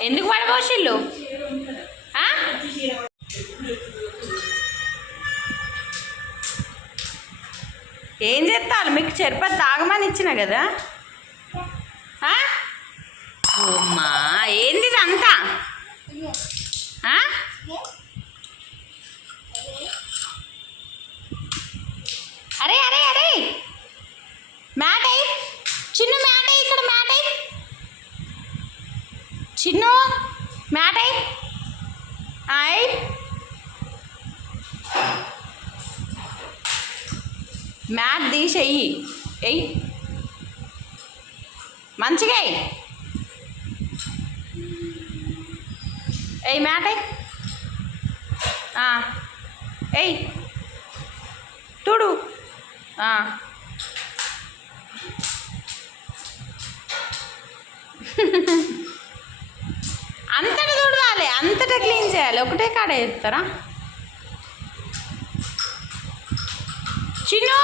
ఎందుకు పడబోసిల్లు ఆ? ఏం చేస్తారు మీకు చెరుపతి తాగమని ఇచ్చిన కదా ఆ? ఏంది ఇదంతా ఆ? అరే అరే అరే మ్యాట్ అయ్యి చిన్న మ్యాట్ అయ్యి ఇక్కడ మ్యాట్ అయ్యి చిన్ను మ్యాట్. ఐ మ్యాట్ తీసేయి. ఎయ్ మంచిగా ఎయ్ మ్యాట్. ఎయ్ తుడు ఆ. అంతటా తుడవాలి అంతటా క్లీన్ చేయాలి. ఒకటే కాడ చేస్తారా? చిన్ను!